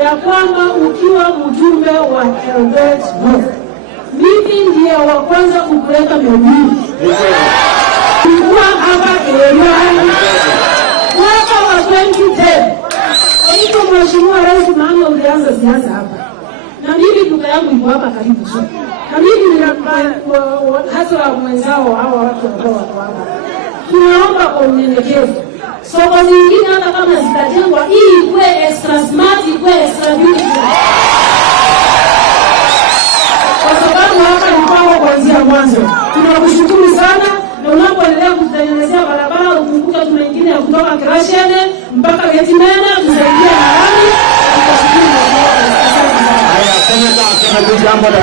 ya kwamba ukiwa mjumbe wa Eldoret North, mimi ndiye wa kwanza kukuleta Migori. Kulikuwa hapa Eldoret mwaka wa 2010. Hapo Mheshimiwa Rais mama ulianza siasa hapa. Na mimi duka yangu iko hapa karibu tu. Na mimi ni hasa mwenzao hawa watu ambao wako hapa. Tunaomba kwa unyenyekevu. Soko zingine hata kama zitajengwa, hii ikuwe extra smart, ikuwe extra beautiful. Kwa sababu hapa ni kwao kuanzia mwanzo. Tunakushukuru sana na unapoendelea kutengenezea barabara ukumbuke tuna nyingine ya kutoka Krashene mpaka Getimena tusaidia na rami. Tunashukuru. Haya, asante sana.